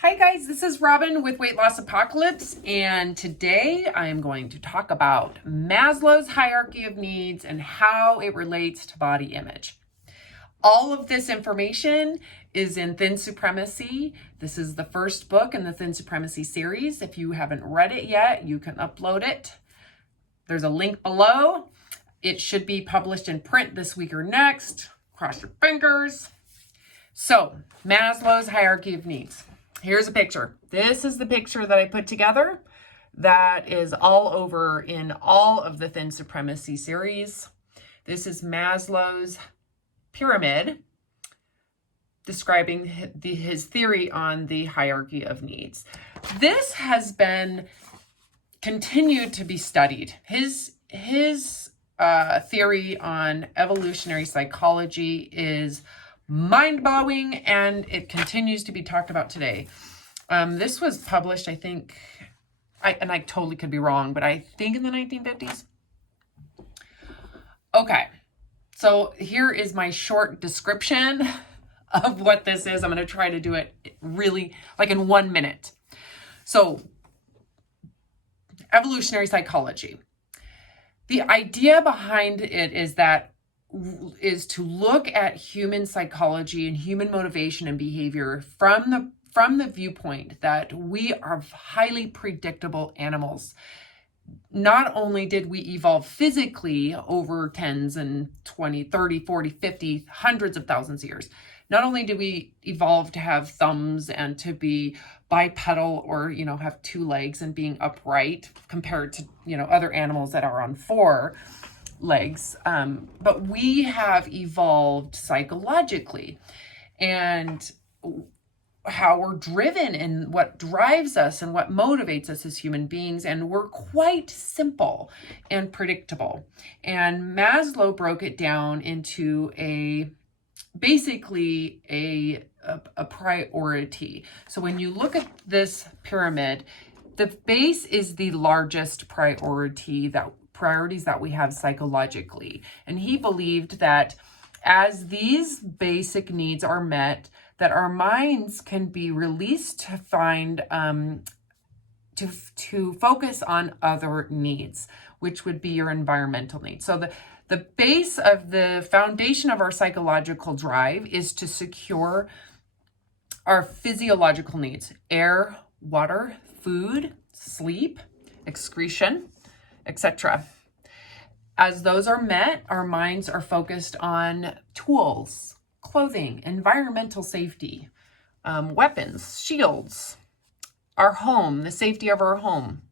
Hi guys, this is Robin with Weight Loss Apocalypse, and today I am going to talk about Maslow's hierarchy of needs and how it relates to body image. All of this information is in Thin Supremacy. This is the first book in the Thin Supremacy series. If you haven't read it yet, you can upload it. There's a link below. It should be published in print this week or next. Cross your fingers. So, Maslow's hierarchy of needs. Here's a picture. This is the picture that I put together that is all over in all of the Thin Supremacy series. This is Maslow's pyramid describing his theory on the hierarchy of needs. This has been continued to be studied. His theory on evolutionary psychology is mind-blowing, and it continues to be talked about today. This was published, I think, and I totally could be wrong, but I think in the 1950s. Okay, so here is my short description of what this is. I'm going to try to do it really like in 1 minute. So, evolutionary psychology. The idea behind it is to look at human psychology and human motivation and behavior from the viewpoint that we are highly predictable animals. Not only did we evolve physically over tens and 20, 30, 40, 50, hundreds of thousands of years, not only did we evolve to have thumbs and to be bipedal or, have two legs and being upright compared to, other animals that are on four legs, but we have evolved psychologically, and how we're driven and what drives us and what motivates us as human beings, and we're quite simple and predictable. And Maslow broke it down into basically a priority. So when you look at this pyramid, the base is the largest priorities that we have psychologically. And he believed that as these basic needs are met, that our minds can be released to find, to focus on other needs, which would be your environmental needs. So the base of the foundation of our psychological drive is to secure our physiological needs: air, water, food, sleep, excretion, etc. As those are met, our minds are focused on tools, clothing, environmental safety, weapons, shields, our home, the safety of our home.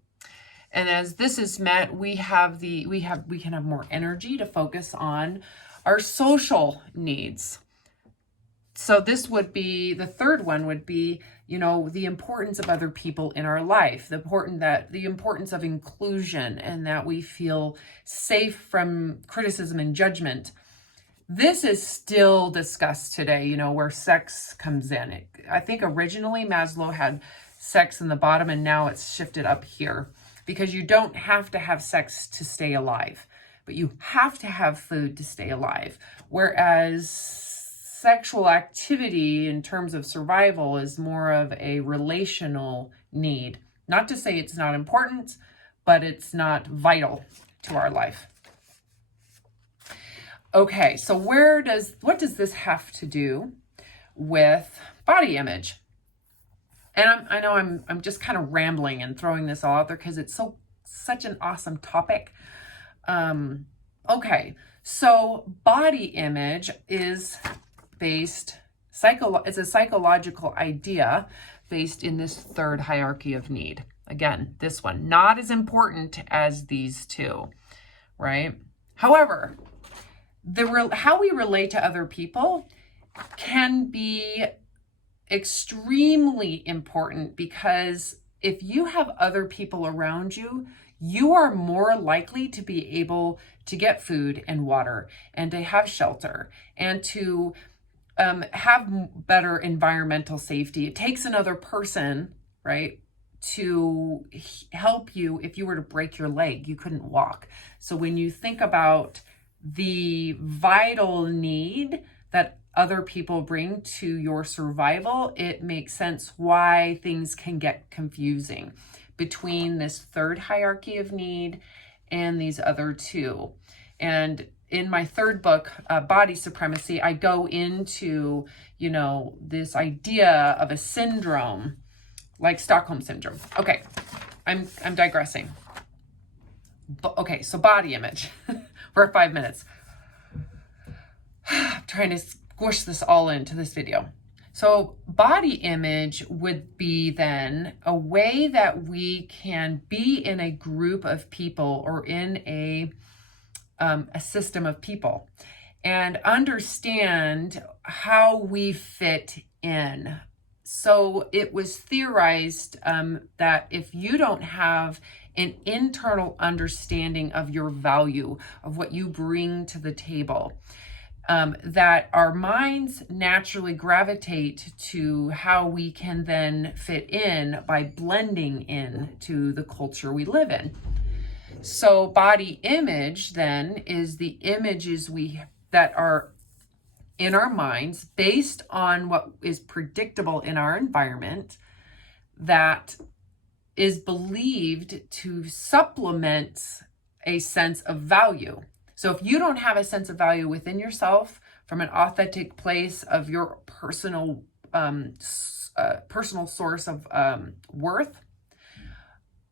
And as this is met, we can have more energy to focus on our social needs. So this would be, the third one would be, the importance of other people in our life, the importance of inclusion, and that we feel safe from criticism and judgment. This is still discussed today, where sex comes in. I think originally Maslow had sex in the bottom, and now it's shifted up here, because you don't have to have sex to stay alive, but you have to have food to stay alive. Whereas sexual activity in terms of survival is more of a relational need. Not to say it's not important, but it's not vital to our life. Okay, so what does this have to do with body image? And I know I'm just kind of rambling and throwing this all out there because it's such an awesome topic. Okay, so body image is it's a psychological idea based in this third hierarchy of need. Again, this one, not as important as these two, right? However, how we relate to other people can be extremely important, because if you have other people around you, you are more likely to be able to get food and water and to have shelter and to have better environmental safety. It takes another person, right, to help you. If you were to break your leg, you couldn't walk. So when you think about the vital need that other people bring to your survival, it makes sense why things can get confusing between this third hierarchy of need and these other two. And in my third book, Body Supremacy, I go into, you know, this idea of a syndrome like Stockholm Syndrome. Okay, I'm digressing. Okay, so body image. We're at 5 minutes. I'm trying to squish this all into this video. So body image would be then a way that we can be in a group of people or in a system of people and understand how we fit in. So it was theorized that if you don't have an internal understanding of your value, of what you bring to the table, that our minds naturally gravitate to how we can then fit in by blending in to the culture we live in. So body image then is the images that are in our minds based on what is predictable in our environment that is believed to supplement a sense of value. So if you don't have a sense of value within yourself from an authentic place of your personal source of worth,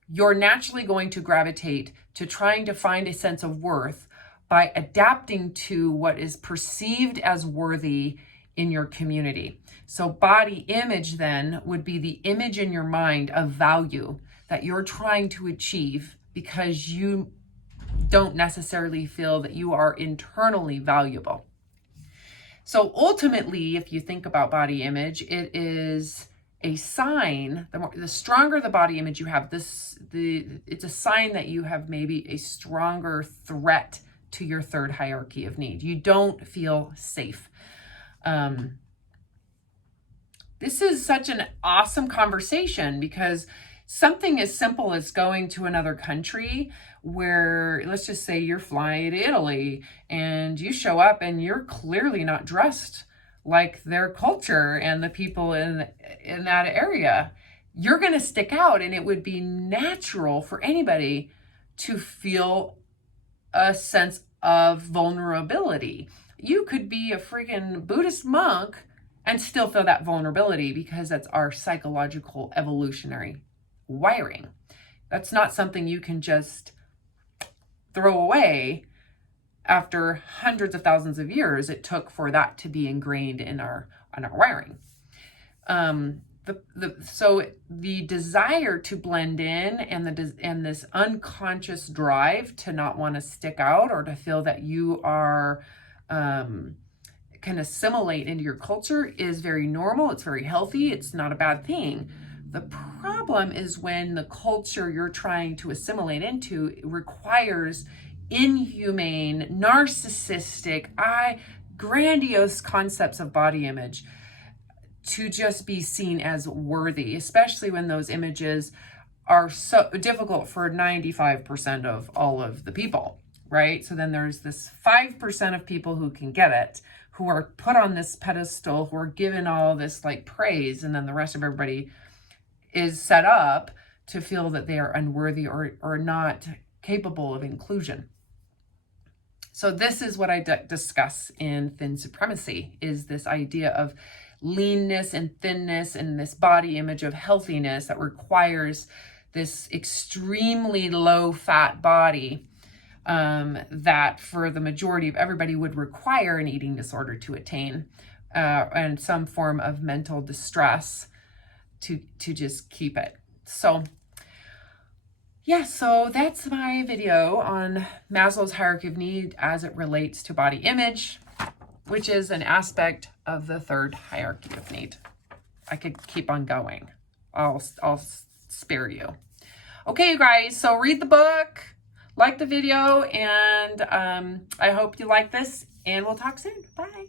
you're naturally going to gravitate to trying to find a sense of worth by adapting to what is perceived as worthy in your community. So body image then would be the image in your mind of value that you're trying to achieve because you don't necessarily feel that you are internally valuable. So ultimately, if you think about body image, it is a sign. The stronger the body image you have, it's a sign that you have maybe a stronger threat to your third hierarchy of need. You don't feel safe. This is such an awesome conversation because something as simple as going to another country where, let's just say you're flying to Italy and you show up and you're clearly not dressed like their culture and the people in that area, you're going to stick out, and it would be natural for anybody to feel a sense of vulnerability. You could be a freaking Buddhist monk and still feel that vulnerability because that's our psychological evolutionary wiring. That's not something you can just throw away after hundreds of thousands of years it took for that to be ingrained in our wiring. So the desire to blend in and this unconscious drive to not want to stick out or to feel that you are can assimilate into your culture is very normal. It's very healthy. It's not a bad thing. The problem is when the culture you're trying to assimilate into requires inhumane, narcissistic, grandiose concepts of body image to just be seen as worthy, especially when those images are so difficult for 95% of all of the people, right? So then there's this 5% of people who can get it, who are put on this pedestal, who are given all this like praise, and then the rest of everybody is set up to feel that they are unworthy or not capable of inclusion. So this is what I discuss in Thin Supremacy, is this idea of leanness and thinness and this body image of healthiness that requires this extremely low fat body that for the majority of everybody would require an eating disorder to attain and some form of mental distress to just keep it. So yeah, so that's my video on Maslow's hierarchy of need as it relates to body image, which is an aspect of the third hierarchy of need. I could keep on going. I'll spare you. Okay, you guys, so read the book, like the video, and I hope you like this, and we'll talk soon. Bye.